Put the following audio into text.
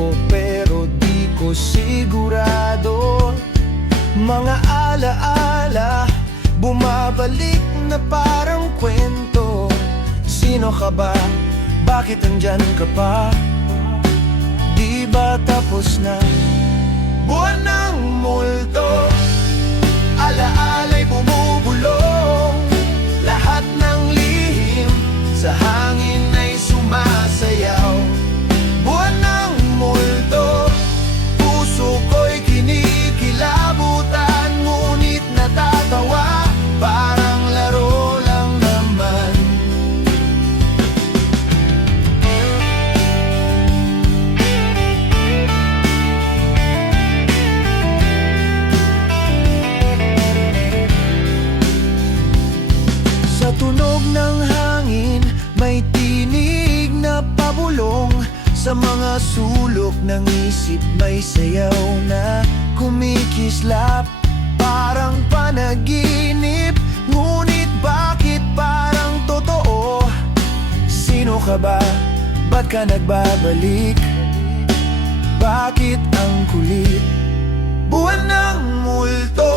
ako pero di ko sigurado Mga alaala Bumabalik na parang kwento Sino ka ba? Bakit andyan ka pa? Di ba tapos na? Tunog ng hangin May tinig na pabulong Sa mga sulok ng isip May sayaw na kumikislap Parang panaginip Ngunit bakit parang totoo? Sino ka ba? Ba't ka nagbabalik? Bakit ang kulit? Buwan ng multo